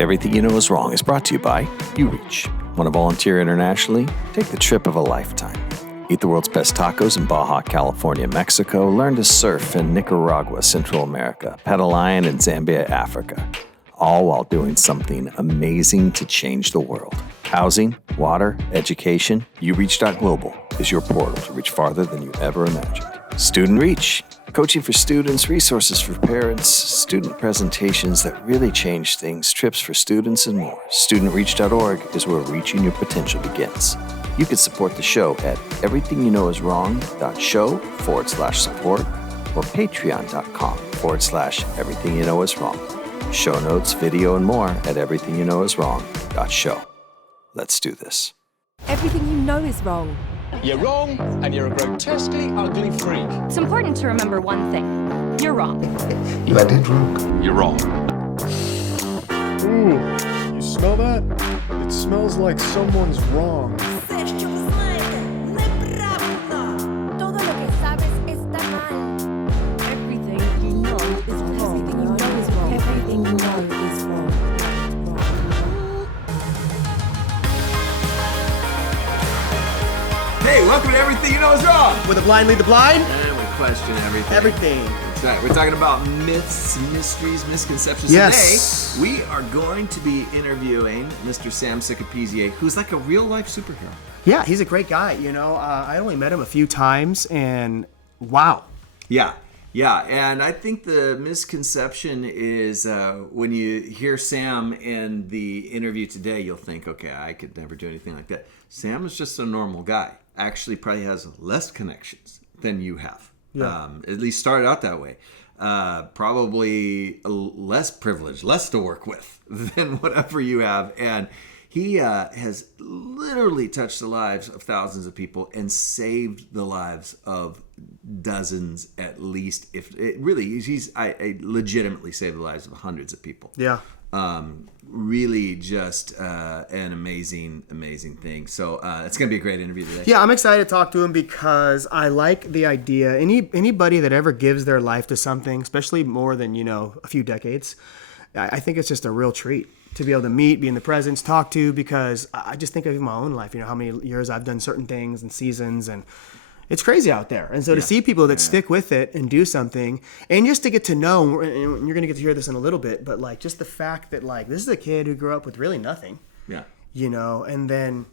Everything You Know Is Wrong is brought to you by UReach. Want to volunteer internationally? Take the trip of a lifetime. Eat the world's best tacos in Baja, California, Mexico. Learn to surf in Nicaragua, Central America. Pet a lion in Zambia, Africa. All while doing something amazing to change the world. Housing, water, education. UReach.global is your portal to reach farther than you ever imagined. Student Reach. Coaching for students, resources for parents, student presentations that really change things, trips for students, and more. StudentReach.org is where reaching your potential begins. You can support the show at everythingyounknowiswrong.show/support or patreon.com/everythingyounknowiswrong. Show notes, video, and more at everythingyounknowiswrong.show. Let's do this. Everything you know is wrong. You're wrong, and you're a grotesquely ugly freak. It's important to remember one thing. You're wrong. You are dead wrong. You're wrong. Ooh, you smell that? It smells like someone's wrong. Everything you know is wrong. Everything you know is wrong. Everything you know is wrong. Hey, welcome to Everything You Know Is Wrong. With the blind lead the blind? And we question everything. Everything. That's right. We're talking about myths, mysteries, misconceptions. Yes. Today, we are going to be interviewing Mr. Sam Sikapizye, who's like a real-life superhero. Yeah, he's a great guy. You know, I only met him a few times, and wow. Yeah, and I think the misconception is when you hear Sam in the interview today, you'll think, okay, I could never do anything like that. Sam is just a normal guy. Actually, probably has less connections than you have. Yeah. At least started out that way. Probably less privilege, less to work with than whatever you have. And he has literally touched the lives of thousands of people and saved the lives of dozens at least. If it really, I legitimately saved the lives of hundreds of people. Yeah. Really just an amazing thing. So it's going to be a great interview today. Yeah, I'm excited to talk to him because I like the idea. Anybody that ever gives their life to something, especially more than, a few decades, I think it's just a real treat to be able to meet, be in the presence, talk to, because I just think of my own life, how many years I've done certain things and seasons, and it's crazy out there. And so to see people that stick with it and do something, and just to get to know, and you're going to get to hear this in a little bit, but like just the fact that like this is a kid who grew up with really nothing, and then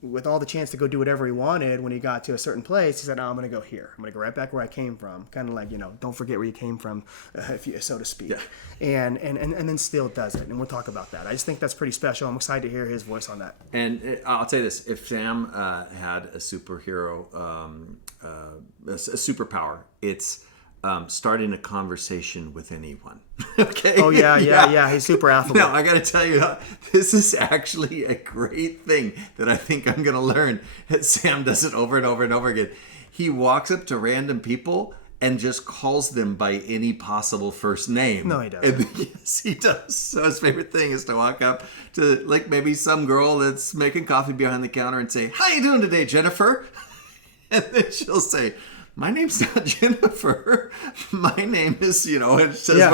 with all the chance to go do whatever he wanted, when he got to a certain place, he said, I'm going to go here. I'm going to go right back where I came from. Kind of like, don't forget where you came from, so to speak. Yeah. And then still does it. And we'll talk about that. I just think that's pretty special. I'm excited to hear his voice on that. And I'll tell you this, if Sam had a superhero, a superpower, it's starting a conversation with anyone. Okay. Oh, yeah. He's super affable. Now, I got to tell you, this is actually a great thing that I think I'm going to learn. Sam does it over and over and over again. He walks up to random people and just calls them by any possible first name. No, he doesn't. Yes, he does. So his favorite thing is to walk up to like maybe some girl that's making coffee behind the counter and say, "How you doing today, Jennifer?" And then she'll say, "My name's not Jennifer. My name is," it says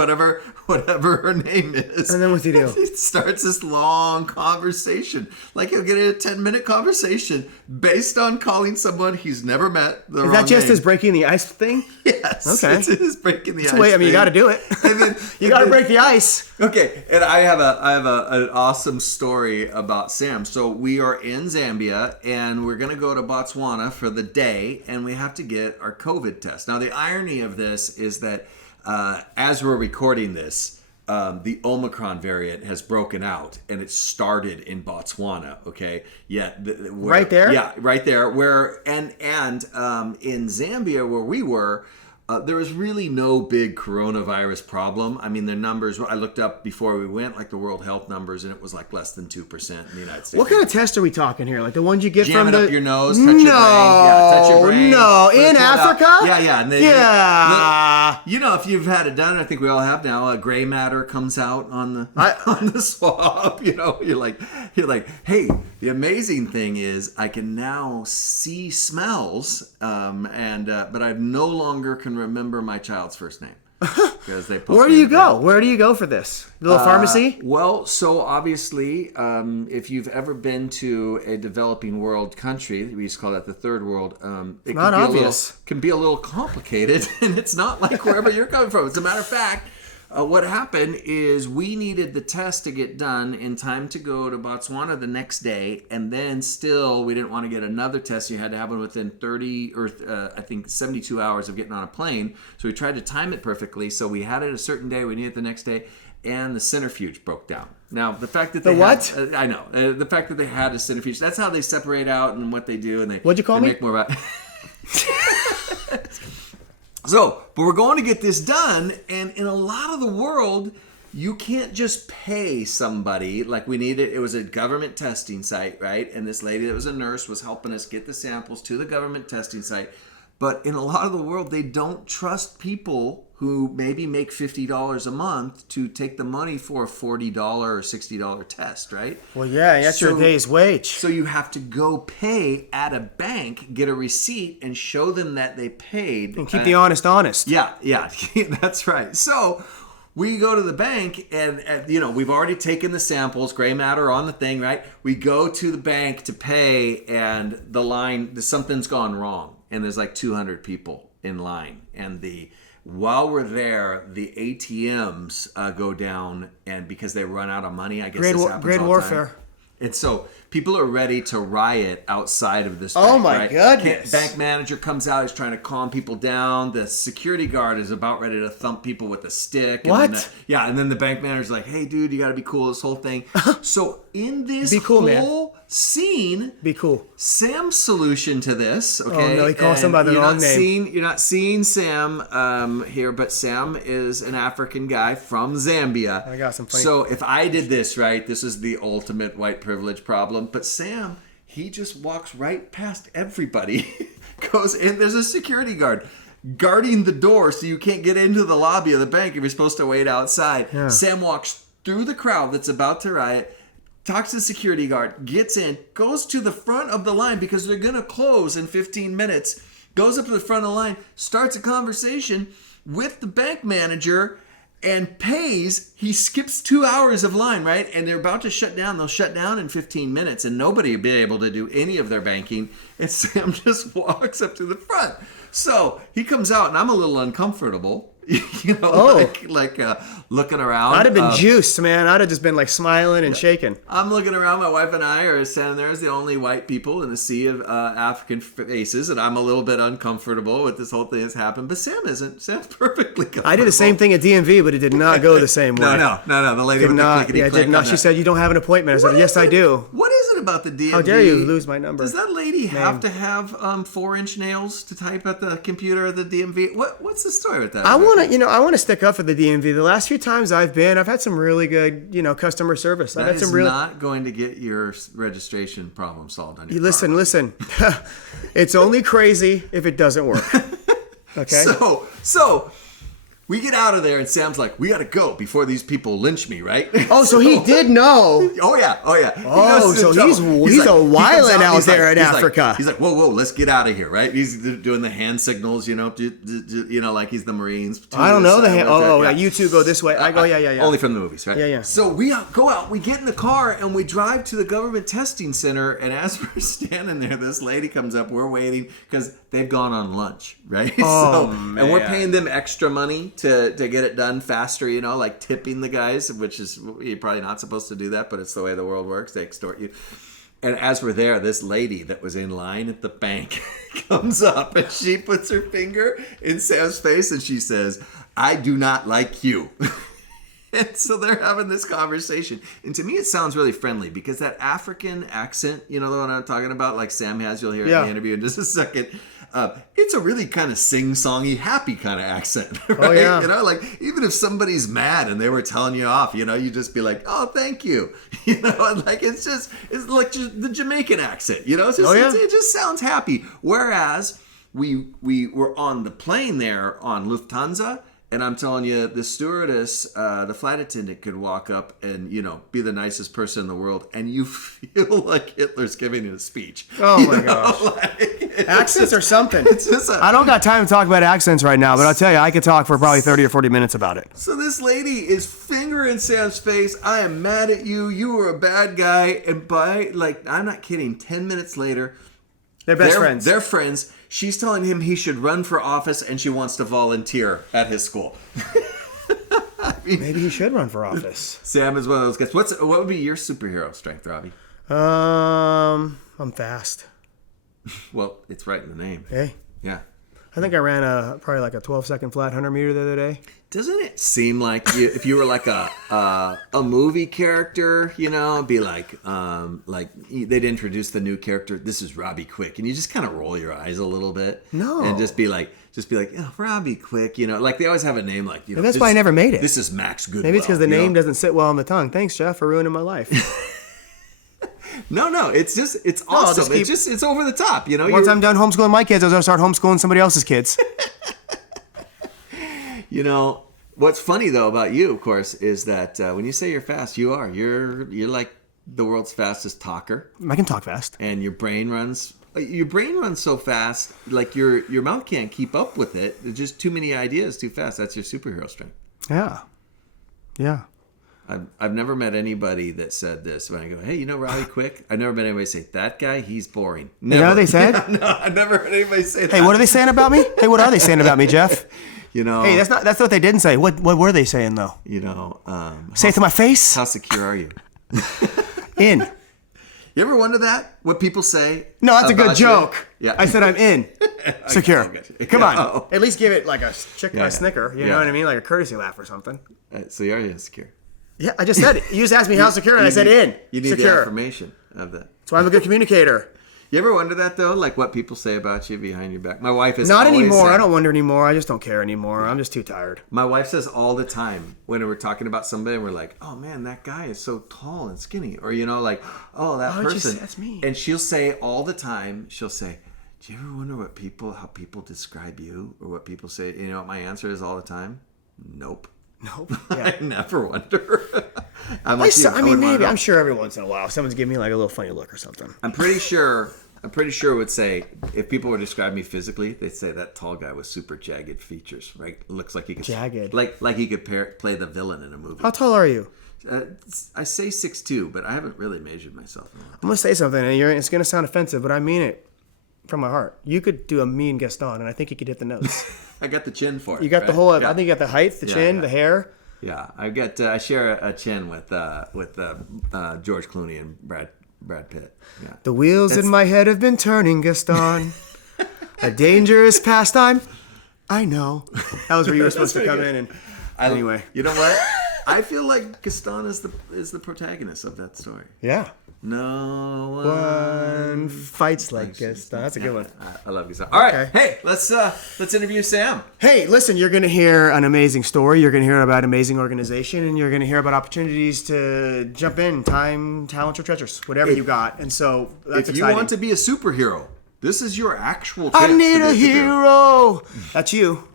whatever her name is. And then what's he do? He starts this long conversation. Like he'll get a 10-minute conversation based on calling someone he's never met the wrong name. Is that just his breaking the ice thing? Yes. Okay. It's his breaking the ice Wait, you got to do it. And then, you got to break the ice. Okay, and I have an awesome story about Sam. So we are in Zambia, and we're going to go to Botswana for the day, and we have to get our COVID test. Now, the irony of this is that as we're recording this, the Omicron variant has broken out, and it started in Botswana. Okay, right there. Yeah, right there. And in Zambia, where we were. There was really no big coronavirus problem. I mean, the numbers, I looked up before we went, like the World Health numbers, and it was like less than 2% in the United States. What kind of test are we talking here? Like the ones you get Jam from it the... up your nose, touch your brain. Yeah, touch your brain. No, in Africa? Yeah. And if you've had it done, I think we all have now, gray matter comes out on the swab. You're like, hey, the amazing thing is I can now see smells, but I no longer can remember my child's first name. because they. Where do you go? Where do you go for this? The little pharmacy? Well, so obviously, if you've ever been to a developing world country, we used to call that the third world. It Not obvious. Can be a little complicated, and it's not like wherever you're coming from. As a matter of fact, what happened is we needed the test to get done in time to go to Botswana the next day, and then still we didn't want to get another test. You had to have one within 30 or I think 72 hours of getting on a plane. So we tried to time it perfectly. So we had it a certain day, we needed it the next day, and the centrifuge broke down. Now, the fact that they I know. The fact that they had a centrifuge, that's how they separate out and what they do. And What'd you call me? Make more about So, but we're going to get this done, and in a lot of the world, you can't just pay somebody like we needed. It was a government testing site, right? And this lady that was a nurse was helping us get the samples to the government testing site. But in a lot of the world, they don't trust people who maybe make $50 a month to take the money for a $40 or $60 test, right? Well, yeah, that's your day's wage. So you have to go pay at a bank, get a receipt, and show them that they paid. And keep the honest. Yeah, that's right. So we go to the bank, and we've already taken the samples, gray matter on the thing, right? We go to the bank to pay, and the line, something's gone wrong, and there's like 200 people in line, and while we're there, the ATMs go down, and because they run out of money, I guess this happens grade all the warfare. time. And so people are ready to riot outside of this Oh bank, my right? goodness. Bank manager comes out, he's trying to calm people down. The security guard is about ready to thump people with a stick. What? And then the bank manager's like, hey, dude, you got to be cool, this whole thing. So in this Be cool, whole scene, Be cool. Sam's solution to this, okay? Oh, no, he calls him by the wrong name. You're not seeing Sam here, but Sam is an African guy from Zambia. I got some funny. So if I did this, right, this is the ultimate white privilege problem. But Sam, he just walks right past everybody, goes in. There's a security guard guarding the door so you can't get into the lobby of the bank if you're supposed to wait outside. Yeah. Sam walks through the crowd that's about to riot, talks to the security guard, gets in, goes to the front of the line because they're going to close in 15 minutes, goes up to the front of the line, starts a conversation with the bank manager, and pays. He skips 2 hours of line, right? And they're about to shut down. They'll shut down in 15 minutes, and nobody will be able to do any of their banking. And Sam just walks up to the front. So he comes out, and I'm a little uncomfortable. Like looking around. I'd have been juiced, man. I'd have just been like smiling and shaking. I'm looking around. My wife and I are standing there as the only white people in a sea of African faces, and I'm a little bit uncomfortable with this whole thing that's happened. But Sam isn't. Sam's perfectly comfortable. I did the same thing at DMV, but it did not go the same way. No. The lady Did with not. the clickety Yeah, click did not. on She that. said, "You don't have an appointment." I said, "Yes, I do." What is it about the DMV? How dare you lose my number? Does that lady have to have 4-inch nails to type at the computer at the DMV? What's the story with that? I want to stick up for the DMV. The last few times I've been, I've had some really good, customer service. I've That had some is really. not going to get your registration problem solved on your Listen. It's only crazy if it doesn't work. Okay. So we get out of there, and Sam's like, "We got to go before these people lynch me, right?" Oh, so he did know. Oh yeah. Oh, so he's a wildin' out there in Africa. He's like, whoa, let's get out of here, right? He's doing the hand signals, like he's the Marines. I don't know the hand. Yeah. You two go this way. I go, yeah. Only from the movies, right? Yeah. So we go out, we get in the car, and we drive to the government testing center. And as we're standing there, this lady comes up. We're waiting because they've gone on lunch, right? Oh, man. And we're paying them extra money to get it done faster, like tipping the guys, which is, you're probably not supposed to do that, but it's the way the world works. They extort you. And as we're there, this lady that was in line at the bank comes up, and she puts her finger in Sam's face, and she says, "I do not like you." And so they're having this conversation. And to me, it sounds really friendly because that African accent, the one I'm talking about, like Sam has, you'll hear it in the interview in just a second. It's a really kind of sing-songy, happy kind of accent, right? Oh, yeah. Like even if somebody's mad and they were telling you off, you just be like, "Oh, thank you." And like it's like the Jamaican accent, It's just, it just sounds happy. Whereas we were on the plane there on Lufthansa, And I'm telling you, the stewardess, the flight attendant could walk up and, be the nicest person in the world. And you feel like Hitler's giving a speech. Oh, my gosh. Accents or something. I don't got time to talk about accents right now, but I'll tell you, I could talk for probably 30 or 40 minutes about it. So this lady is fingering Sam's face. I am mad at you. You were a bad guy. And I'm not kidding, 10 minutes later, They're best friends. They're friends. She's telling him he should run for office and she wants to volunteer at his school. Maybe he should run for office. Sam is one of those guys. What would be your superhero strength, Robbie? I'm fast. Well, it's right in the name. Hey. Yeah. I think I ran probably like a 12-second flat 100-meter the other day. Doesn't it seem like if you were like a movie character, it'd be like they'd introduce the new character. This is Robbie Quick, and you just kind of roll your eyes a little bit. No. And just be like, oh, Robbie Quick, like they always have a name like That's why I never made it. This is Max Goodwell. Maybe it's because the name doesn't sit well on the tongue. Thanks, Jeff, for ruining my life. No, it's awesome. It's over the top, Once I'm done homeschooling my kids, I was gonna start homeschooling somebody else's kids. What's funny though about you, of course, is that when you say you're fast, you're like the world's fastest talker. I can talk fast. And your brain runs so fast, like your mouth can't keep up with it. There's just too many ideas too fast. That's your superhero strength. Yeah. I've never met anybody that said this. When I go, hey, Robbie Quick? I've never met anybody say, that guy, he's boring. Never. Is that what they said? Yeah, no, I've never heard anybody say that. Hey, what are they saying about me? Hey, what are they saying about me, Jeff? Hey, that's what they didn't say. What were they saying though? Say it to my face. How secure are you? In. You ever wonder that? What people say? No, that's a good joke. Yeah. I said I'm in. Secure. Come on. Oh. At least give it like a snicker. You know what I mean? Like a courtesy laugh or something. So you are insecure. Yeah, I just said it. You just asked me how secure, and I said in. You need secure. the affirmation of that. That's why I'm a good communicator. You ever wonder that though? Like what people say about you behind your back? My wife is not always anymore. saying, I don't wonder anymore. I just don't care anymore. I'm just too tired. My wife says all the time when we're talking about somebody, and we're like, "Oh man, that guy is so tall and skinny," or "Oh, that person." That's me. And she'll say all the time. She'll say, "Do you ever wonder how people describe you, or what people say?" You know what my answer is all the time? Nope. Yeah. I never wonder. Maybe. I'm sure every once in a while someone's giving me like a little funny look or something. I'm pretty sure it would say, if people were describing me physically, they'd say that tall guy with super jagged features, right? Looks like he could jagged, like he could play the villain in a movie. How tall are you? I say 6'2", but I haven't really measured myself in a while. I'm gonna say something, and it's gonna sound offensive, but I mean it from my heart. You could do a mean Gaston, and I think you could hit the nose. I got the chin for it. You got right? the whole. Yeah. I think you got the height, the chin, the hair. Yeah, I share a chin with George Clooney and Brad Pitt. Yeah. The wheels in my head have been turning, Gaston. A dangerous pastime. I know. That was where you were supposed to come in. And anyway, you know what? I feel like Gaston is the protagonist of that story. Yeah. No one fights like Gaston. That's a good one. I love Gaston. All right, hey, let's interview Sam. Hey, listen, you're going to hear an amazing story. You're going to hear about an amazing organization, and you're going to hear about opportunities to jump in, time, talents, or treasures, whatever you got. And so that's if exciting. you want to be a superhero, this is your actual chance. I need a hero. That's you.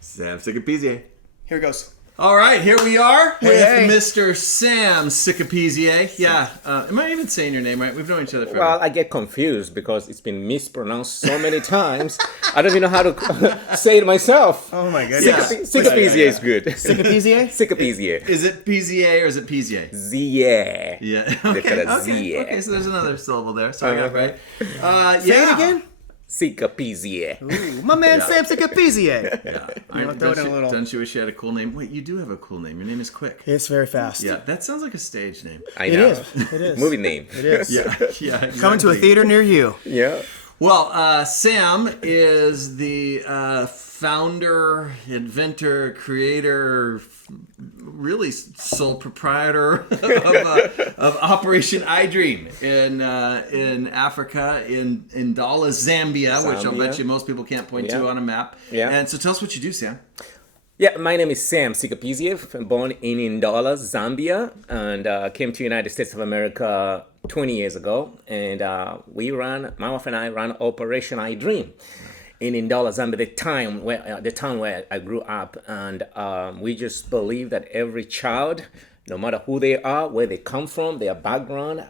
Sam Sikapizye. Here it goes. All right, here we are with hey. Mr. Sam Sikapizye. Yeah, am I even saying your name right? We've known each other forever. Well, I get confused because it's been mispronounced so many times. I don't even know how to say it myself. Oh my goodness. Sikapizye is good. Sikapizye? Sikapizye. Is it PZA or is it Pizye? Zye. Yeah. They call it Zye. Okay, so there's another syllable there. So I got it right. Say it again. Sikapizye. Ooh, my man Sam Sikapizye. Yeah. Don't you wish you had a cool name? Wait, you do have a cool name. Your name is Quick. It's very fast. Yeah, that sounds like a stage name. I know. It is. Movie name. It is. Yeah, exactly. Coming to a theater near you. Yeah. Well, Sam is the founder, inventor, creator, really sole proprietor of Operation iDream in Africa, in Ndala, Zambia, which I'll bet you most people can't point to on a map. Yeah. And so tell us what you do, Sam. Yeah, my name is Sam Sikapizye. I'm born in Ndala, Zambia, and came to the United States of America 20 years ago. And my wife and I ran Operation iDream. in Ndola, Zambia, the town where I grew up, and we just believe that every child, no matter who they are, where they come from, their background,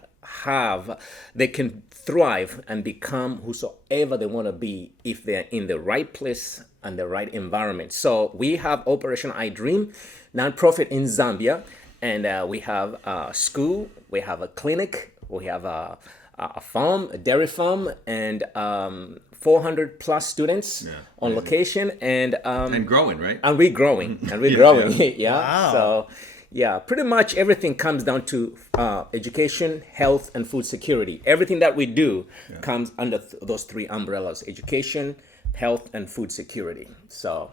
they can thrive and become whosoever they want to be if they're in the right place and the right environment. So we have Operation I Dream, nonprofit in Zambia, and we have a school, we have a clinic, we have a farm, a dairy farm, and 400 plus students on location, and growing, right? And we're growing, yeah. Wow. So, yeah, pretty much everything comes down to education, health, and food security. Everything that we do comes under those three umbrellas: education, health, and food security. So.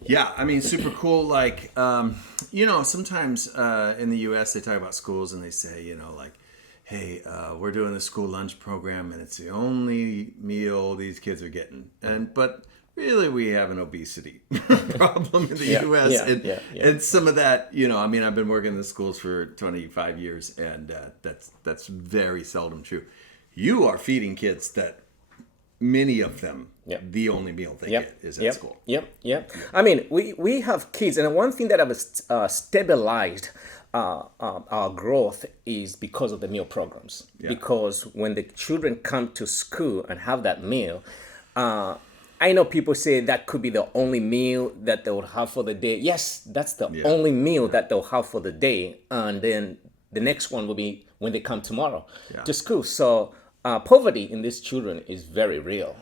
Yeah, I mean, super cool. Like, sometimes in the U.S. they talk about schools and they say, like, hey, we're doing a school lunch program and it's the only meal these kids are getting. But really, we have an obesity problem in the U.S. And some of that, I've been working in the schools for 25 years, and that's very seldom true. You are feeding kids that many of them, the only meal they get is at school. Yep. I mean, we have kids, and one thing that has stabilized our growth is because of the meal programs. Because when the children come to school and have that meal, I know people say that could be the only meal that they would have for the day. Yes, that's the only meal that they'll have for the day, and then the next one will be when they come tomorrow to school. So poverty in these children is very real.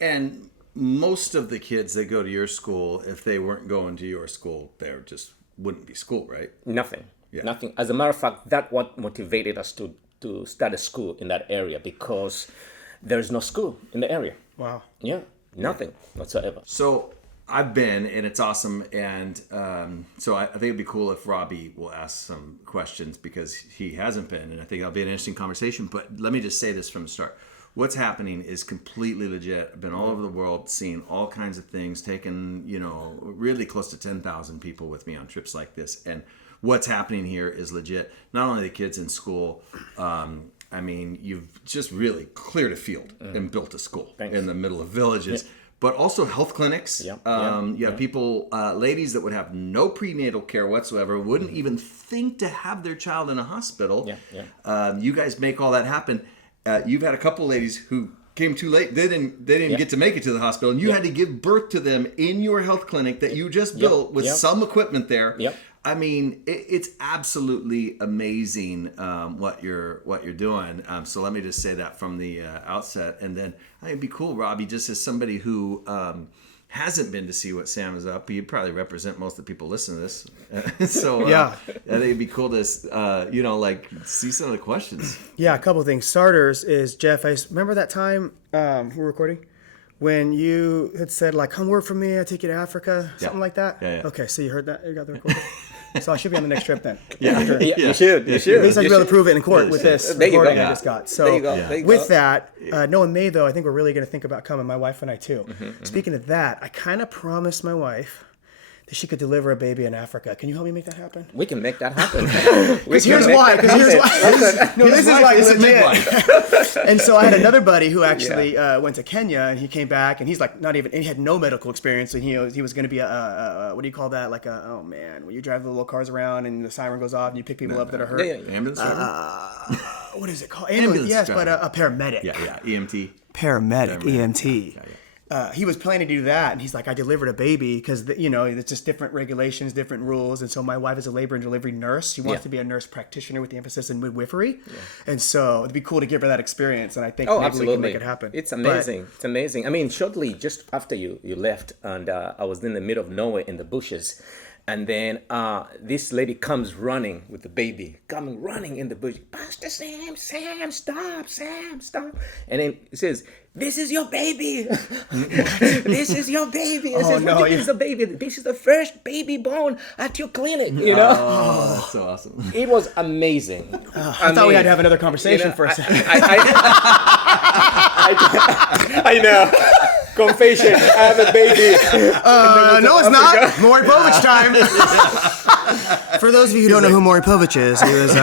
And most of the kids that go to your school, if they weren't going to your school, there just wouldn't be school, right? Nothing. As a matter of fact, that's what motivated us to start a school in that area, because there's no school in the area. Wow. Yeah, nothing whatsoever. So I've been, and it's awesome. And so I think it'd be cool if Robbie will ask some questions, because he hasn't been, and I think that'll be an interesting conversation. But let me just say this from the start. What's happening is completely legit. I've been all over the world, seeing all kinds of things, taken, really close to 10,000 people with me on trips like this. And what's happening here is legit. Not only the kids in school, you've just really cleared a field and built a school in the middle of villages. But also health clinics. You have people, ladies that would have no prenatal care whatsoever, wouldn't even think to have their child in a hospital. You guys make all that happen. You've had a couple ladies who came too late. They didn't get to make it to the hospital, and you had to give birth to them in your health clinic that you just built with some equipment there. I mean, it's absolutely amazing what you're doing. So let me just say that from the outset, and then I think it'd be cool, Robbie, just as somebody who hasn't been to see what Sam is up. You probably represent most of the people listening to this. So I think it'd be cool to see some of the questions. Yeah, a couple of things. Starters is, Jeff, I remember that time we were recording when you had said, like, come work for me, I'll take you to Africa, something like that. Yeah. Okay, so you heard that? You got the recording? So I should be on the next trip then. You should. At least I'd be able to prove it in court with this recording I just got. So there you go. With that, no, in May, though, I think we're really going to think about coming, my wife and I, too. Speaking of that, I kind of promised my wife that she could deliver a baby in Africa. Can you help me make that happen? We can make that happen. Here's why. This is like legit. And so I had another buddy who actually went to Kenya, and he came back, and he's like he had no medical experience, and he was going to be a what do you call that? Like when you drive the little cars around and the siren goes off and you pick people up that are hurt. Ambulance driver? What is it called? Ambulance, yes, driver. But a paramedic. EMT. Paramedic. EMT. He was planning to do that, and he's like, I delivered a baby because, it's just different regulations, different rules. And so my wife is a labor and delivery nurse. She wants to be a nurse practitioner with the emphasis in midwifery. And so it'd be cool to give her that experience. And I think maybe we can make it happen. It's amazing. It's amazing. I mean, shortly, just after you left, and I was in the middle of nowhere in the bushes. And then this lady comes running with the baby, running in the bush. Pastor Sam, stop. And then it says, this is your baby. This is your baby. I said, what do you mean it's a baby? This is the first baby born at your clinic, Oh, that's so awesome. It was amazing. I thought we had to have another conversation for a second. I know. Confession, I have a baby. No, it's not. More Povich time. For those of you who don't know who Maury Povich is, he was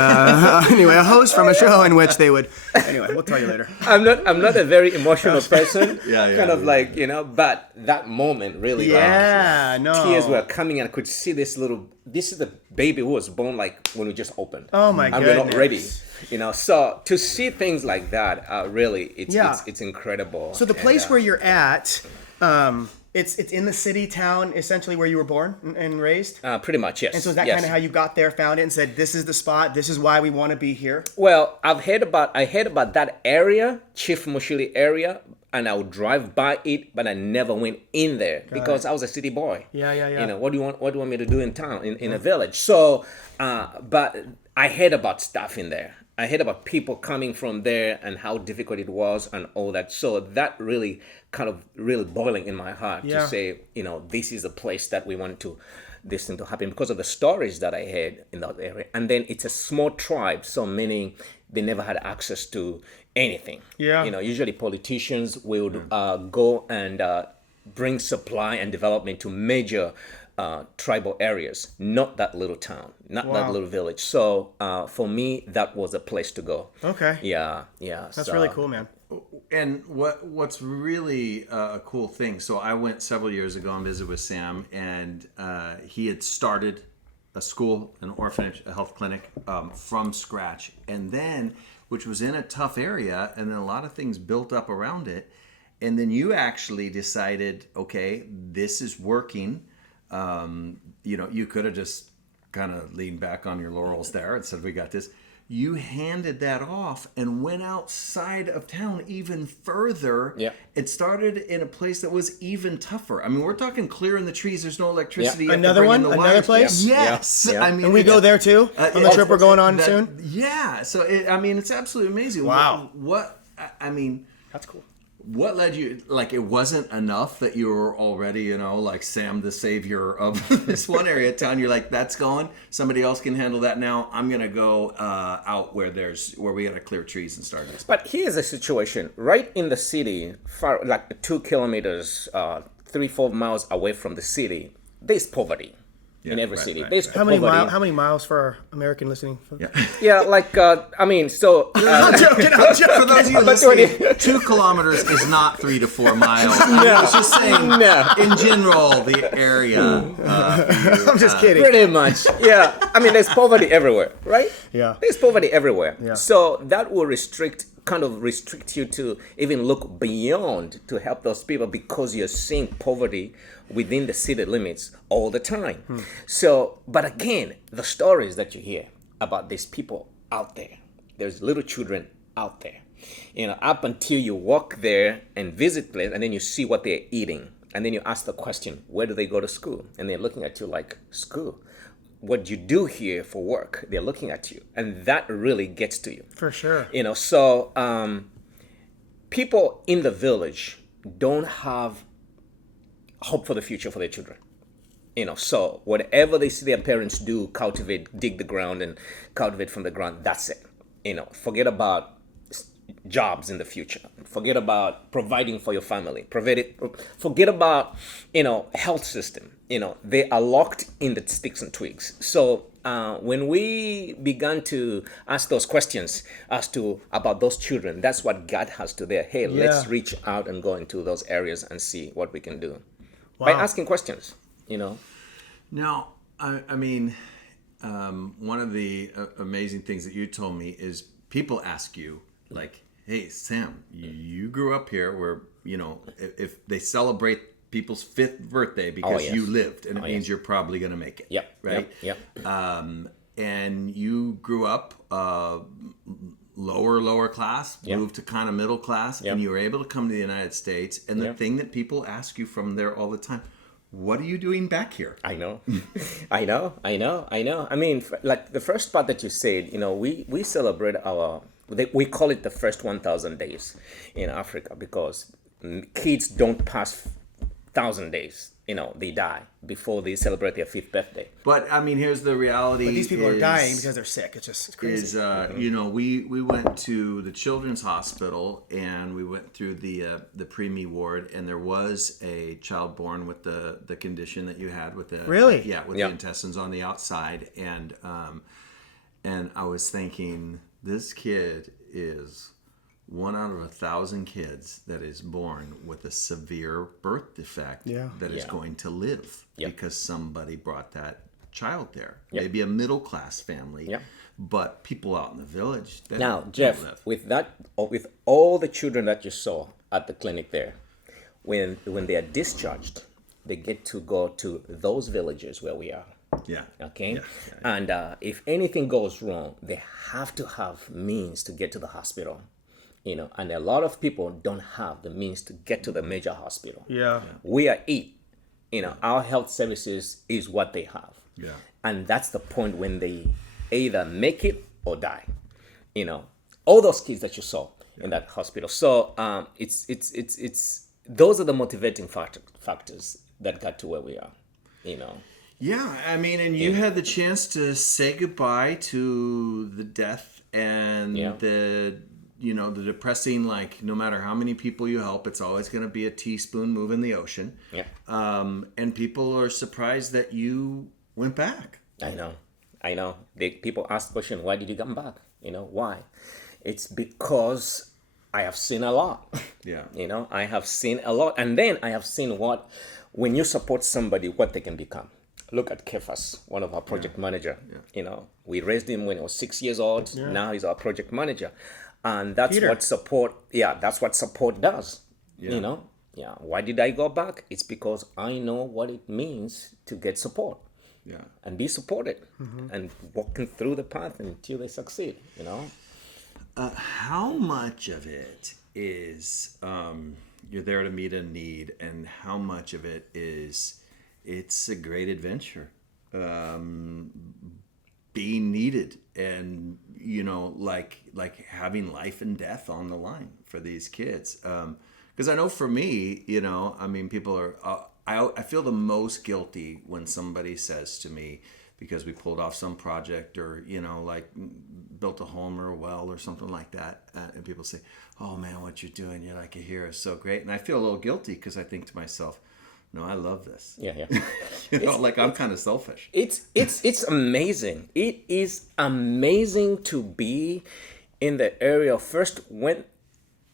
anyway a host from a show in which they would. Anyway, we'll tell you later. I'm not a very emotional person. Yeah, kind of like but that moment really. Tears were coming, and I could see this is the baby who was born like when we just opened. Oh my and goodness. we're not ready. So to see things like that, really, it's incredible. So the place where you're at, it's in the city, town, essentially where you were born and raised? Pretty much, yes. And so is that kind of how you got there, found it, and said, this is the spot, this is why we want to be here? Well, I heard about that area, Chief Mushili area, and I would drive by it, but I never went in there because I was a city boy. Yeah. What do you want me to do in town, in a village? So, but I heard about stuff in there. I heard about people coming from there and how difficult it was and all that. So that really kind of really boiling in my heart to say, this is a place that we want this thing to happen because of the stories that I heard in that area. And then it's a small tribe, so meaning they never had access to anything. Yeah. Usually politicians will go and bring supply and development to major tribal areas, not that little town, not that little village. So for me, that was a place to go. Okay. Yeah. That's really cool, man. And what's really a cool thing, so I went several years ago and visited with Sam, and he had started a school, an orphanage, a health clinic from scratch, and then, which was in a tough area, and then a lot of things built up around it. And then you actually decided, okay, this is working. You could have just kind of leaned back on your laurels there and said, we got this. You handed that off and went outside of town even further. Yeah. It started in a place that was even tougher. I mean, we're talking clearing the trees. There's no electricity. Yeah. Another one? Another place? Yes. Yeah. I mean, and we go there too on the trip we're going on soon? Yeah. So, it's absolutely amazing. Wow. That's cool. What led you, like, it wasn't enough that you were already, like Sam, the savior of this one area of town. You're like, that's going. Somebody else can handle that now. I'm going to go out where we got to clear trees and start this. But here's a situation. Right in the city, far, like 2 kilometers, 3-4 miles away from the city, there's poverty. In every city. Right. There's How many poverty. miles for our American listening? Yeah, like, so... I'm joking. For those of you listening, 2 kilometers is not 3 to 4 miles. I was just saying, in general, the area. I'm just kidding. Pretty much, yeah. There's poverty everywhere, right? Yeah. There's poverty everywhere. Yeah. So that will restrict you to even look beyond to help those people because you're seeing poverty within the city limits all the time. So, but again, the stories that you hear about these people out there, there's little children out there, up until you walk there and visit place, and then you see what they're eating, and then you ask the question, where do they go to school? And they're looking at you like, school? What you do here for work? They're looking at you, and that really gets to you. For sure. So people in the village don't have hope for the future for their children. So whatever they see their parents do, cultivate, dig the ground and cultivate from the ground, that's it. Forget about jobs in the future. Forget about providing for your family. Forget about, health system. They are locked in the sticks and twigs. So when we began to ask those questions about those children, that's what God has to there. Hey, let's reach out and go into those areas and see what we can do. By asking questions, Now, one of the amazing things that you told me is people ask you, like, hey, Sam, you grew up here where, if they celebrate people's 5th birthday because you lived, and it means you're probably going to make it. Yep. Right? Yep. And you grew up lower class, moved to kind of middle class, and you were able to come to the United States. And the thing that people ask you from there all the time, what are you doing back here? I know. I know. Like the first part that you said, we celebrate we call it the first 1,000 days in Africa because kids don't pass 1,000 days, they die before they celebrate their 5th birthday. But I mean, here's the reality. But these people are dying because they're sick. It's crazy. We went to the Children's Hospital and we went through the preemie ward, and there was a child born with the condition that you had with the Really? the intestines on the outside, and I was thinking, this kid is one out of 1,000 kids that is born with a severe birth defect that is going to live because somebody brought that child there. Maybe a middle class family, but people out in the village. Now, Jeff, with all the children that you saw at the clinic there, when they are discharged, they get to go to those villages where we are. Yeah. Okay. Yeah. And if anything goes wrong, they have to have means to get to the hospital. And a lot of people don't have the means to get to the major hospital. Yeah. We are it. Our health services is what they have. Yeah. And that's the point when they either make it or die. All those kids that you saw in that hospital. So it's those are the motivating factors that got to where we are. Yeah, I mean, and you had the chance to say goodbye to the death and the depressing, like, no matter how many people you help, it's always going to be a teaspoon moving the ocean. Yeah. And people are surprised that you went back. I know. People ask the question, why did you come back? Why? It's because I have seen a lot. Yeah. I have seen a lot. And then I have seen when you support somebody, what they can become. Look at Kefas, one of our project manager. Yeah. We raised him when he was 6 years old. Yeah. Now he's our project manager. And that's Peter. what support does. Yeah. Why did I go back? It's because I know what it means to get support. Yeah. And be supported and walking through the path until they succeed, How much of it is you're there to meet a need, and how much of it is it's a great adventure, being needed, and like having life and death on the line for these kids? Because I know for me, people are. I feel the most guilty when somebody says to me, because we pulled off some project or like built a home or a well or something like that, and people say, "Oh man, what you're doing, you're like a hero, is so great," and I feel a little guilty because I think to myself, no, I love this. Yeah. I'm kind of selfish. It's amazing. It is amazing to be in the area first when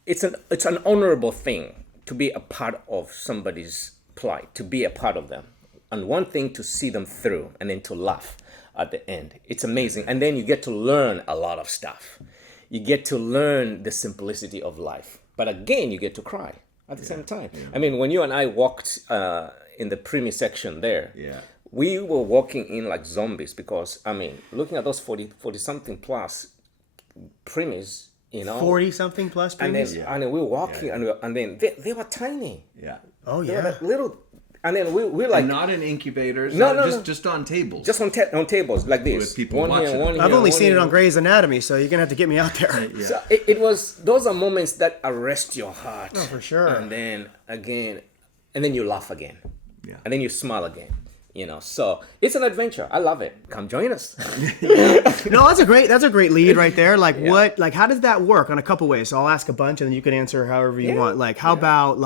it's an honorable thing to be a part of somebody's plight, to be a part of them. And one thing to see them through and then to laugh at the end. It's amazing. And then you get to learn a lot of stuff. You get to learn the simplicity of life. But again, you get to cry at the same time. Yeah. I mean, when you and I walked in the preemie section there, we were walking in like zombies because, looking at those 40-something plus preemies, 40-something plus preemies? And then we were walking and then they were tiny. Yeah. Oh, They yeah. were like little. And then we like... And not in incubators. No. Just on tables. Just on tables like this. With people watching. I've only seen it on Grey's Anatomy, so you're going to have to get me out there. Yeah. So it was... Those are moments that arrest your heart. Oh, for sure. And then again... And then you laugh again. Yeah. And then you smile again. So it's an adventure. I love it. Come join us. No, that's a great lead right there. Like how does that work on a couple ways? So I'll ask a bunch and then you can answer however you want. Like how about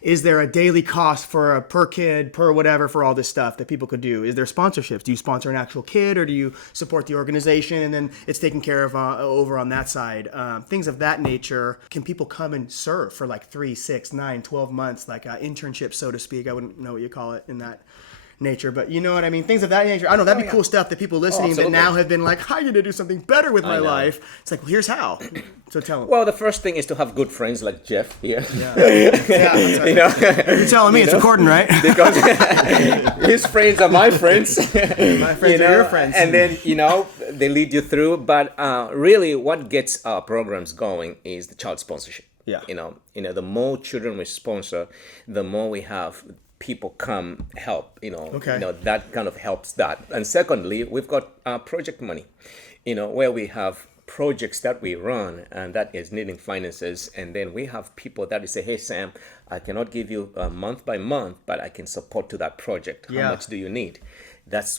is there a daily cost for a per kid, per whatever, for all this stuff that people could do? Is there sponsorships? Do you sponsor an actual kid or do you support the organization and then it's taken care of over on that side? Things of that nature. Can people come and serve for like 3, 6, 9, 12 months, like an internship, so to speak? I wouldn't know what you call it in that nature, but you know what I mean? Things of that nature. I don't know, that'd be cool stuff that people listening that now have been like, I'm going to do something better with my life. It's like, well, here's how. So tell them. Well, the first thing is to have good friends like Jeff here. You're telling me it's recording, right? Because his friends are my friends. My friends are your friends. And then, they lead you through. But really what gets our programs going is the child sponsorship. Yeah. The more children we sponsor, the more we have people come help, that kind of helps that. And secondly, we've got project money, where we have projects that we run and that is needing finances, and then we have people that say, hey Sam, I cannot give you month by month, but I can support to that project. How much do you need? That's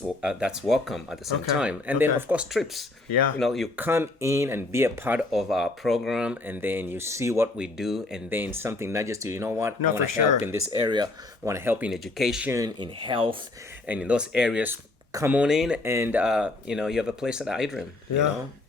welcome at the same time. And then of course trips. You come in and be a part of our program, and then you see what we do, and then something nudges to, I want to help in this area, I want to help in education, in health, and in those areas. Come on in, and you have a place at iDream.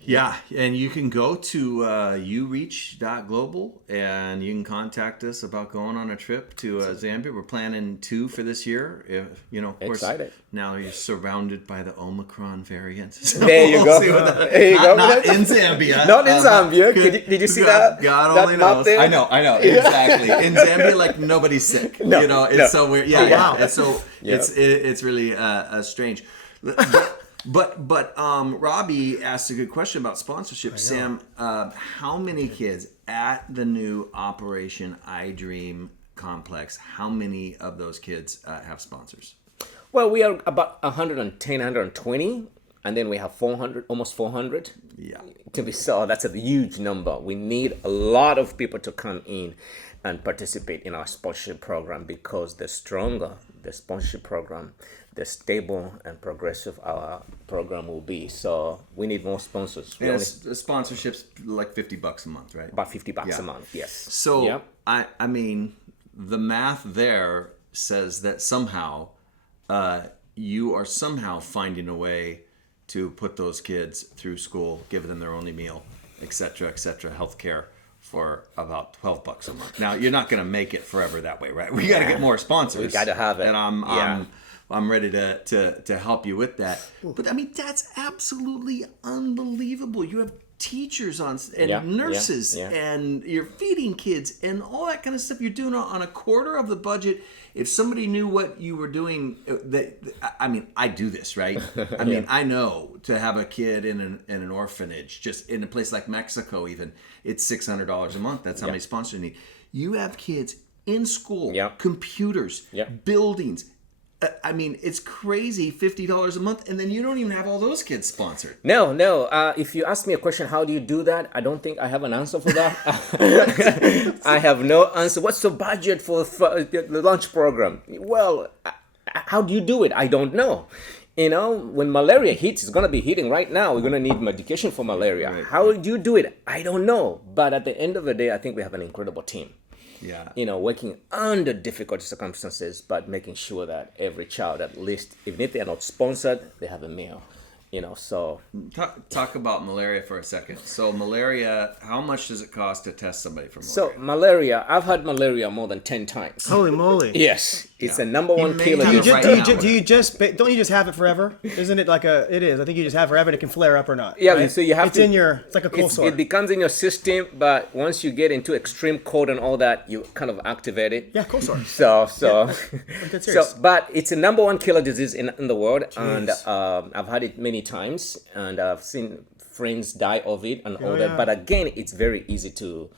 Yeah, and you can go to ureach.global, and you can contact us about going on a trip to Zambia. We're planning 2 for this year. Of course, excited. Now you're surrounded by the Omicron variant. So there you go. There you go. Not in Zambia. Not in Zambia. Did you see that? God only knows. I know. Exactly. In Zambia, like nobody's sick. It's so weird. Yeah. And so it's really strange. But Robbie asked a good question about sponsorship. Sam, how many kids at the new Operation iDream complex, how many of those kids have sponsors? Well, we are about 110, 120, and then we have 400, almost 400. Yeah. To be so, that's a huge number. We need a lot of people to come in and participate in our sponsorship program, because the stronger the sponsorship program, the stable and progressive our program will be. So we need more sponsors. And sponsorships like $50 a month, right? About $50 a month, yes. So I mean, the math there says that somehow you are somehow finding a way to put those kids through school, give them their only meal, et cetera, healthcare, for about $12 a month. Now you're not going to make it forever that way, right? We got to get more sponsors. We got to have it, and I'm ready to help you with that. But I mean, that's absolutely unbelievable. You have teachers on and nurses, and you're feeding kids and all that kind of stuff. You're doing it on a quarter of the budget. If somebody knew what you were doing, I mean, I do this, right? I mean, I know to have a kid in an orphanage, just in a place like Mexico, even it's $600 a month. That's how many sponsors you need. You have kids in school, computers, buildings. I mean, it's crazy, $50 a month, and then you don't even have all those kids sponsored. No. If you ask me a question, how do you do that? I don't think I have an answer for that. I have no answer. What's the budget for the lunch program? Well, how do you do it? I don't know. When malaria hits, it's going to be hitting right now. We're going to need medication for malaria. Right. How do you do it? I don't know. But at the end of the day, I think we have an incredible team. Yeah. Working under difficult circumstances, but making sure that every child, at least, even if they are not sponsored, they have a meal. So talk about malaria for a second. So malaria, how much does it cost to test somebody for malaria? So malaria, I've had malaria more than 10 times. Holy moly! Yes, it's the number one killer. Don't you just have it forever? Isn't it like it is? I think you just have it forever and it can flare up or not. Yeah, right? so you have it's like a cold sore. It becomes in your system, but once you get into extreme cold and all that, you kind of activate it. Yeah, cold sore. But it's a number one killer disease in the world. Jeez. And I've had it many times, and I've seen friends die of it and all that. But again, it's very easy to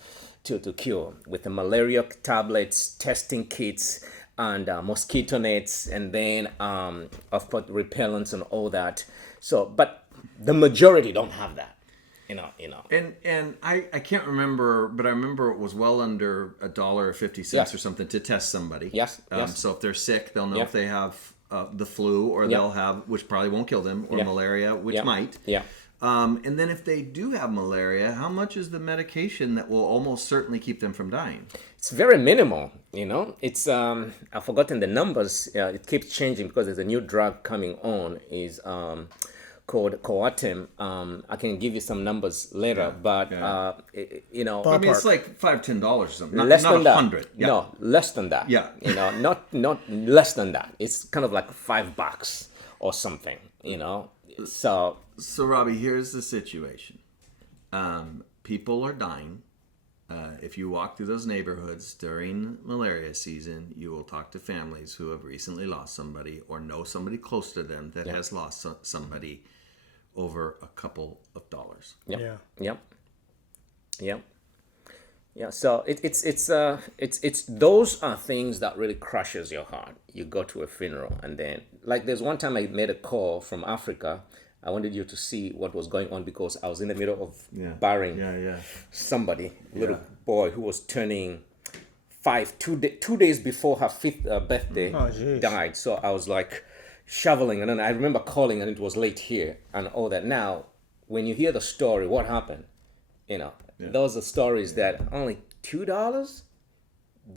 cure with the malaria tablets, testing kits, and mosquito nets, and then of course repellents and all that. So, but the majority don't have that. And I can't remember, but I remember it was well under $1.50 or something to test somebody. Yes. So if they're sick, they'll know if they have the flu, or they'll have, which probably won't kill them, or malaria, which might. Yeah. And then if they do have malaria, how much is the medication that will almost certainly keep them from dying? It's very minimal, It's I've forgotten the numbers. It keeps changing because there's a new drug coming on. Is called Coartem. I can give you some numbers later, but I mean, it's like $5-10 or something. Less not than that. 100. Yeah. No, less than that. Yeah. Not less than that. It's kind of like $5 or something. So Robbie, here's the situation. People are dying. If you walk through those neighborhoods during malaria season, you will talk to families who have recently lost somebody or know somebody close to them that has lost somebody over a couple of dollars. Yep. So it's those are things that really crushes your heart. You go to a funeral, and then, like, there's one time I made a call from Africa. I wanted you to see what was going on because I was in the middle of Yeah. burying Yeah. somebody, little Yeah. boy who was turning 5, 2 days before her 5th birthday, Oh, jeez. died. So I was like shoveling, and then I remember calling, and it was late here and all that. Now, when you hear the story, what happened? Those are stories that only $2.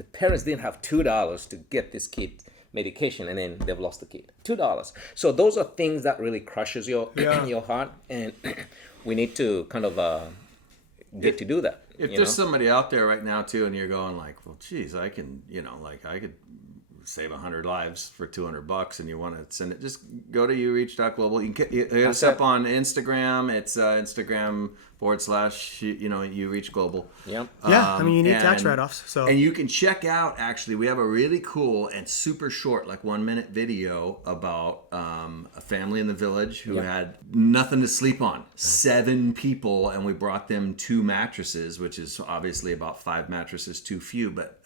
The parents didn't have $2 to get this kid medication, and then they've lost the kid. $2. So those are things that really crushes your your heart, and we need to kind of get to do that. If there's somebody out there right now too, and you're going like, well, geez, I can, I could save 100 lives for $200, and you want to send it, just go to youreach.global. You can hit us up on Instagram. It's Instagram / you reach global. Yep. Yeah, I mean, you need tax and- write-offs. So And you can check out, actually, we have a really cool and super short, like 1-minute video about a family in the village who had nothing to sleep on. 7 people, and we brought them 2 mattresses, which is obviously about 5 mattresses too few, but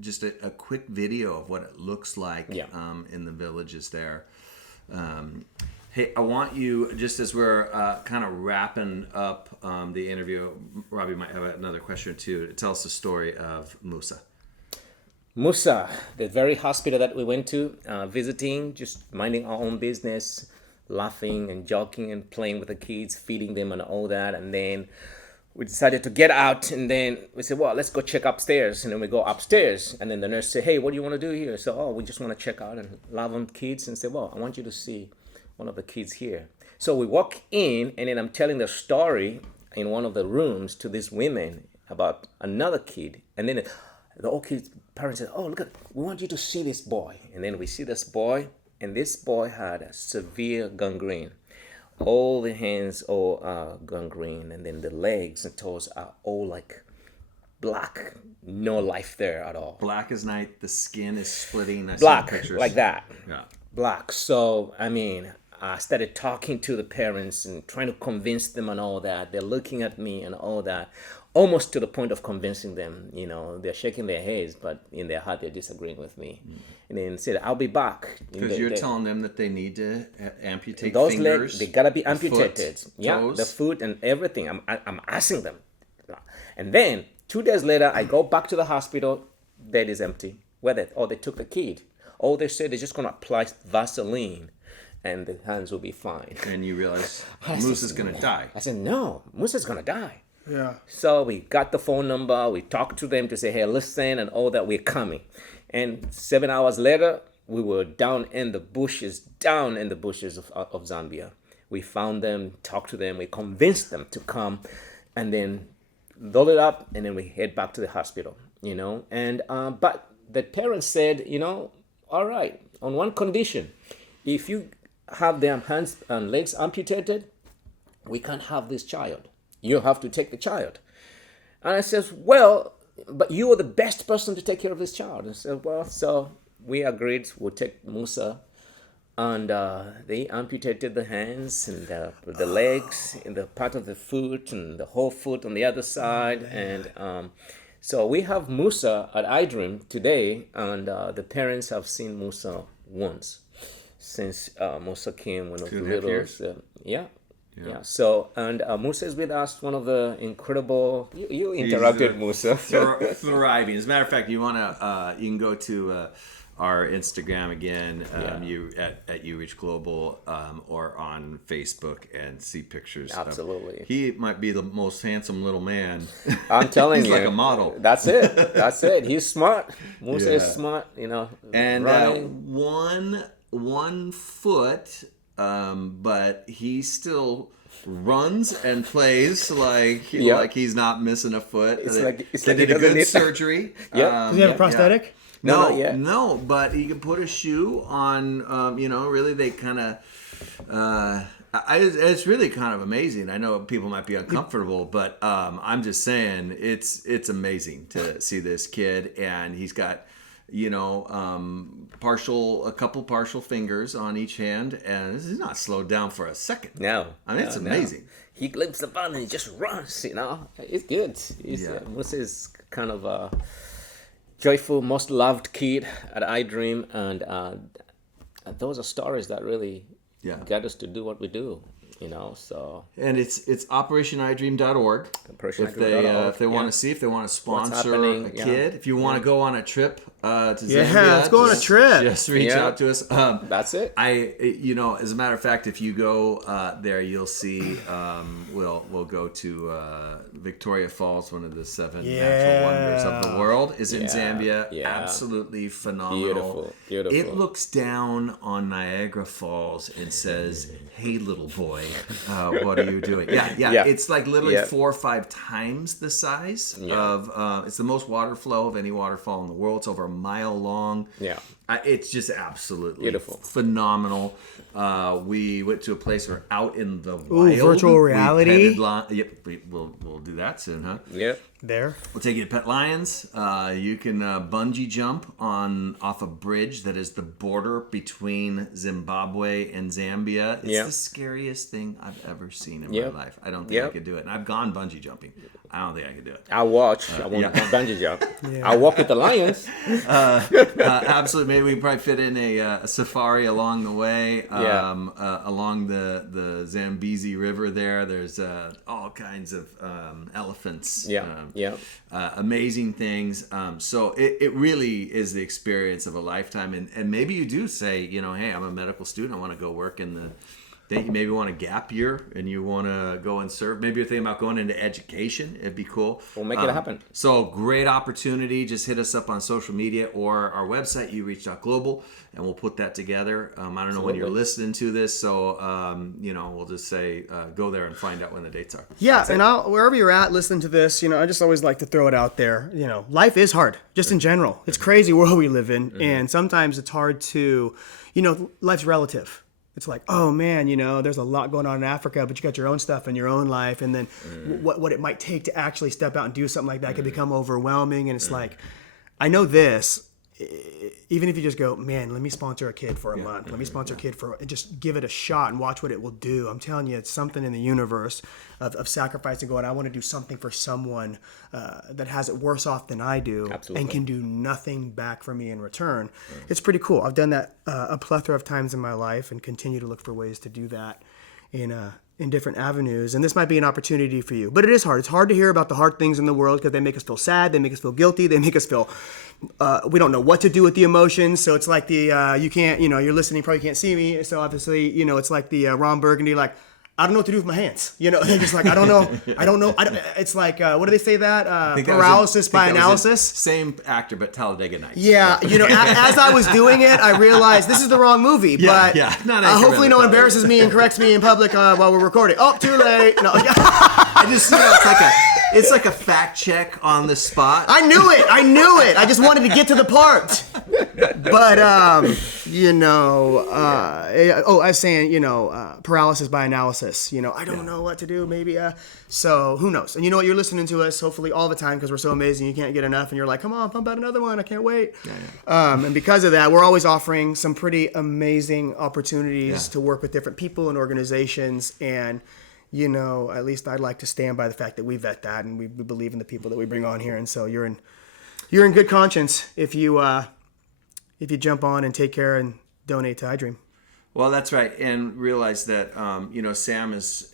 just a quick video of what it looks like in the villages there. Hey, I want you, just as we're kind of wrapping up the interview, Robbie might have another question or two. Tell us the story of Musa. Musa, the very hospital that we went to, visiting, just minding our own business, laughing and joking and playing with the kids, feeding them and all that. And then we decided to get out, and then we said, well, let's go check upstairs. And then we go upstairs, and then the nurse said, hey, what do you want to do here? So, we just want to check out and love on kids, and say, well, I want you to see one of the kids here. So we walk in, and then I'm telling the story in one of the rooms to these women about another kid. And then the old kid's parents said, oh, look, we want you to see this boy. And then we see this boy, and this boy had a severe gangrene. All the hands all gangrene, and then the legs and toes are all like black, no life there at all. Black as night, the skin is splitting. I Black, see the pictures. like that. Yeah. Black. So, I mean, I started talking to the parents and trying to convince them and all that. They're looking at me and all that, almost to the point of convincing them. They're shaking their heads, but in their heart, they're disagreeing with me. And then said, I'll be back. Because you're telling them that they need to amputate those fingers. legs, they gotta be amputated. Foot, Yeah, toes. the foot and everything. I'm asking them. And then 2 days later, I go back to the hospital. Bed is empty. They took the kid. All they said, they're just gonna apply Vaseline, and the hands will be fine. And you realize Moose is going to die. I said, no, Musa's gonna die. yeah. So we got the phone number, we talked to them to say, hey, listen, and all that, we're coming. And 7 hours later, we were down in the bushes of Zambia. We found them, talked to them, we convinced them to come, and then load it up, and then we head back to the hospital, And but the parents said, all right, on one condition, if you have their hands and legs amputated, we can't have this child. You have to take the child. And I says, well, but you are the best person to take care of this child. I said, well, so we agreed we'll take Musa. And they amputated the hands and the legs and the part of the foot and the whole foot on the other side. And so we have Musa at iDream today, and the parents have seen Musa once since Musa came when he was 2.5 years. little. Yeah. So, and Musa is with us, one of the incredible. You interrupted Musa. Thriving. As a matter of fact, you can go to our Instagram again, you at You Reach Global, or on Facebook and see pictures. Absolutely. He might be the most handsome little man. I'm telling He's you, like a model. That's it. He's smart. Musa is smart. And running. one foot, but he still runs and plays like he's not missing a foot. It's like they did he a good doesn't- surgery. Does he have a prosthetic? No, not yet. No, but he can put a shoe on. Really, they kind of. It's really kind of amazing. I know people might be uncomfortable, but I'm just saying it's amazing to see this kid, and he's got a couple partial fingers on each hand, and he's not slowed down for a second. No, I mean, it's amazing. He glimpses the ball and he just runs. It's good. Musa is kind of a joyful, most loved kid at iDream, and those are stories that really get us to do what we do. So And it's OperationIDream.org. If they want to see, if they want to sponsor a kid, if you want to go on a trip to Zambia, let's go on a trip. Just reach out to us. that's it. As a matter of fact, if you go there, you'll see. We'll go to Victoria Falls, one of the 7 natural wonders of the world, is in Zambia. Yeah. Absolutely phenomenal. Beautiful. It looks down on Niagara Falls and says, "Hey, little boy, what are you doing?" Yeah. It's like literally 4 or 5 times the size of. It's the most water flow of any waterfall in the world. It's over a mile long. Yeah. It's just absolutely beautiful, phenomenal. We went to a place where out in the wild. Virtual reality. We'll do that soon, huh? Yep. There. We'll take you to pet lions. You can bungee jump off a bridge that is the border between Zimbabwe and Zambia. It's the scariest thing I've ever seen in my life. I don't think I could do it. And I've gone bungee jumping. I don't think I could do it. I won't bungee jump. I walk with the lions. Absolutely. Maybe we can probably fit in a safari along the way. Along the Zambezi River there. There's all kinds of elephants. Amazing things. So it really is the experience of a lifetime. And maybe you do say, hey, I'm a medical student. I want to go work in the... You maybe want a gap year and you want to go and serve. Maybe you're thinking about going into education. It'd be cool. We'll make it happen. So great opportunity. Just hit us up on social media or our website, youreach.global, and we'll put that together. I don't know when you're listening to this, so we'll just say go there and find out when the dates are. Yeah, and wherever you're at listening to this, I just always like to throw it out there. Life is hard, just in general. It's crazy world we live in, and sometimes it's hard to, life's relative. It's like, oh man, there's a lot going on in Africa, but you got your own stuff in your own life. And then what it might take to actually step out and do something like that can become overwhelming. And it's like, I know this, even if you just go, man, let me sponsor a kid for a month. Let me sponsor a kid and just give it a shot and watch what it will do. I'm telling you, it's something in the universe of sacrificing, going, I want to do something for someone that has it worse off than I do. Absolutely. And can do nothing back for me in return. It's pretty cool. I've done that a plethora of times in my life and continue to look for ways to do that in different avenues. And this might be an opportunity for you. But it is hard. It's hard to hear about the hard things in the world because they make us feel sad. They make us feel guilty. They make us feel we don't know what to do with the emotions. So it's like you can't, you're listening, you probably can't see me. So obviously, it's like the Ron Burgundy, like, I don't know what to do with my hands. They're just like, I don't know. It's like, what do they say that? Paralysis by analysis. Same actor, but Talladega Nights. Yeah, as I was doing it, I realized this is the wrong movie. But hopefully no one embarrasses me and corrects me in public while we're recording. Oh, too late. No. I just, it's like a fact check on the spot. I knew it. I just wanted to get to the part. But, I was saying, paralysis by analysis. I don't know what to do, maybe. So who knows? And you know what? You're listening to us hopefully all the time because we're so amazing. You can't get enough. And you're like, come on, pump out another one. I can't wait. And because of that, we're always offering some pretty amazing opportunities to work with different people and organizations. And, at least I'd like to stand by the fact that we vet that and we believe in the people that we bring on here. And so you're in good conscience if you jump on and take care and donate to iDream. Well, that's right, and realize that Sam is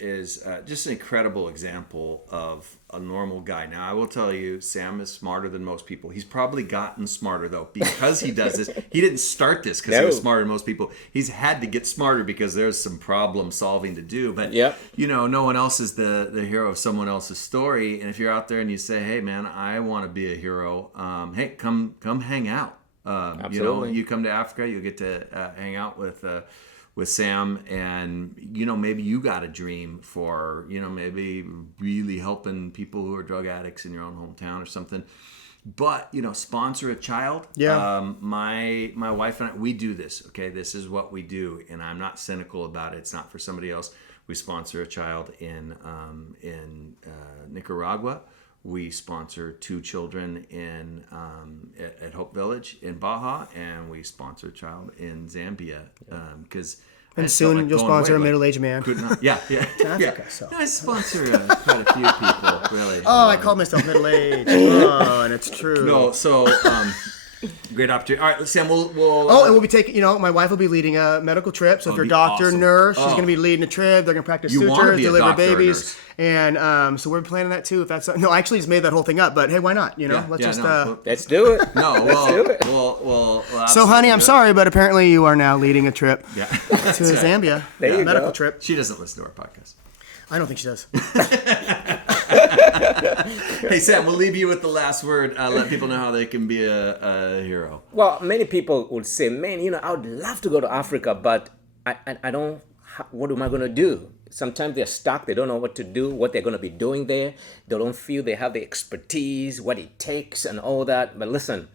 just an incredible example of a normal guy. Now, I will tell you, Sam is smarter than most people. He's probably gotten smarter though because he does this. He didn't start this because he was smarter than most people. He's had to get smarter because there's some problem solving to do. But no one else is the hero of someone else's story. And if you're out there and you say, "Hey, man, I want to be a hero," hey, come hang out. Absolutely. You come to Africa, you'll get to hang out with Sam, and maybe you got a dream for maybe really helping people who are drug addicts in your own hometown or something. But sponsor a child. My wife and I, we do this. Okay, this is what we do, and I'm not cynical about it. It's not for somebody else. We sponsor a child in Nicaragua. We sponsor 2 children at Hope Village in Baja, and we sponsor a child in Zambia because. And soon you'll sponsor a middle-aged man. Africa, so. I sponsor quite a few people, really. Oh, I call myself middle-aged. Oh, and it's true. No, so Great opportunity. All right, Sam, we'll Oh, and we'll be taking, my wife will be leading a medical trip. So if Oh, you're a be doctor, awesome. nurse, she's Oh. going to be leading a trip. They're going to practice You wanna sutures, be a deliver doctor or babies. nurse. And so we're planning that too. If that's no, actually, he's made that whole thing up. But hey, why not? Let's do it. No, do it. So, honey, I'm sorry, but apparently you are now leading a trip Yeah. to Zambia. There you medical go. trip. She doesn't listen to our podcast. I don't think she does. Hey, Sam, we'll leave you with the last word. Let people know how they can be a hero. Well, many people would say, man, I would love to go to Africa, but I don't, what am I going to do? Sometimes they're stuck. They don't know what to do, what they're going to be doing there. They don't feel they have the expertise, what it takes and all that. But listen,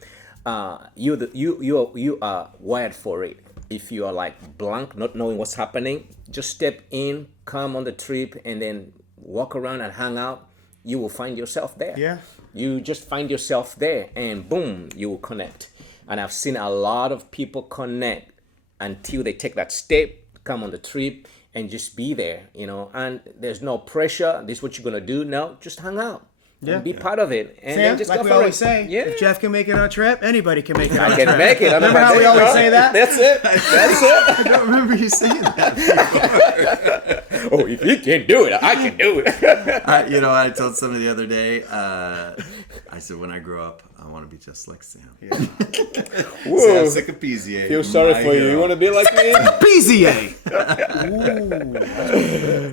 you are wired for it. If you are like blank, not knowing what's happening, just step in, come on the trip, and then walk around and hang out. You will find yourself there. Yeah. You just find yourself there, and boom, you will connect. And I've seen a lot of people connect until they take that step, come on the trip, and just be there, And there's no pressure. This is what you're gonna do. No, just hang out. Yeah. And be part of it. And Sam, then just like go we for always it. say, Yeah. if Jeff can make it on a trip, anybody can make it on a I trip. can make it. Remember how we always say that? That's it. That's it. I don't remember you saying that. Oh, if you can do it, I can do it. I told somebody the other day, I said, when I grow up, I want to be just like Sam. Yeah. Whoa. Sam Sikapizye. Feel sorry my for you. hero. You want to be like me? PZA.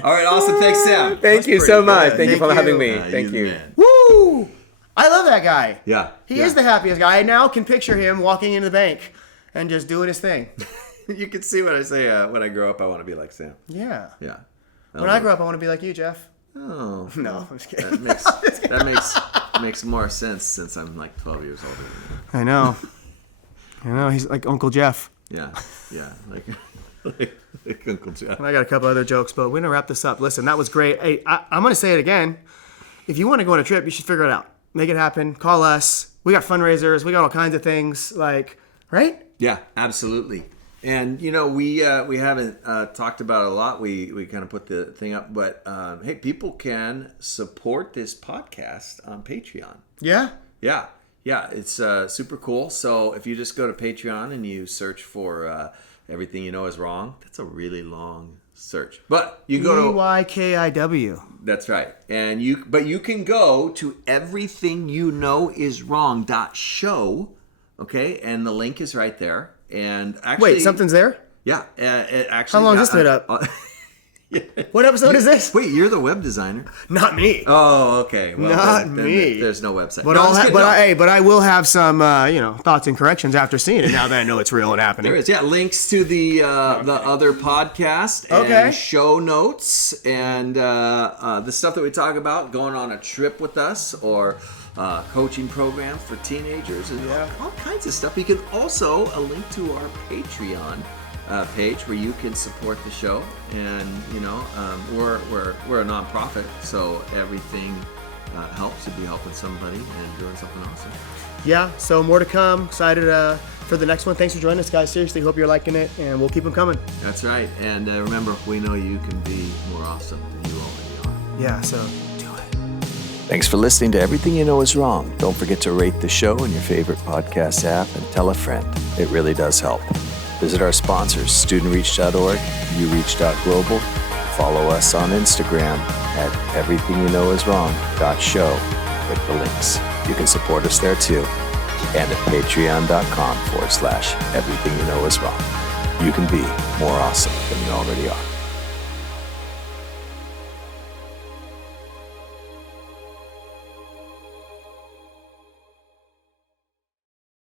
All right, awesome. Thanks, Sam. Thank you so much. Thank you Thank for having you. me. You're Thank the you. man. Woo! I love that guy. Yeah. He is the happiest guy. I now can picture him walking into the bank and just doing his thing. You can see what I say. When I grow up, I want to be like Sam. Yeah. Yeah. When I grow up, I want to be like you, Jeff. Oh. No, I'm just kidding. That makes more sense since I'm like 12 years older than you. I know. He's like Uncle Jeff. Yeah. Like Uncle Jeff. And I got a couple other jokes, but we're going to wrap this up. Listen, that was great. Hey, I'm going to say it again. If you want to go on a trip, you should figure it out. Make it happen. Call us. We got fundraisers. We got all kinds of things. Right? Yeah, absolutely. And we haven't talked about it a lot. We kind of put the thing up, but hey, people can support this podcast on Patreon. Yeah. Yeah, it's super cool. So if you just go to Patreon and you search for Everything You Know Is Wrong, that's a really long search. But you go to EYKIW. That's right. And you can go to everythingyouknowiswrong.show, okay? And the link is right there. And actually, Wait, something's there? Yeah, it actually. How long is this been up? What episode is this? Wait, you're the web designer. Not me. Oh, okay. Well, Not then me. There's no website. But No, I'm just kidding. No. I will have some thoughts and corrections after seeing it. Now that I know it's real and happening. There is, yeah, links to the other podcast and Okay. show notes and the stuff that we talk about, going on a trip with us or coaching programs for teenagers and all kinds of stuff. You can also a link to our Patreon page where you can support the show, and we're a nonprofit, so everything helps to be helping somebody and doing something awesome. Yeah, so more to come. Excited for the next one. Thanks for joining us, guys. Seriously, hope you're liking it, and we'll keep them coming. That's right. And remember, we know you can be more awesome than you already are. Yeah, so do it. Thanks for listening to Everything You Know Is Wrong. Don't forget to rate the show in your favorite podcast app and tell a friend. It really does help. Visit our sponsors, studentreach.org, ureach.global. Follow us on Instagram at everythingyouknowiswrong.show. Click the links. You can support us there too. And at patreon.com/everythingyouknowiswrong. You can be more awesome than you already are.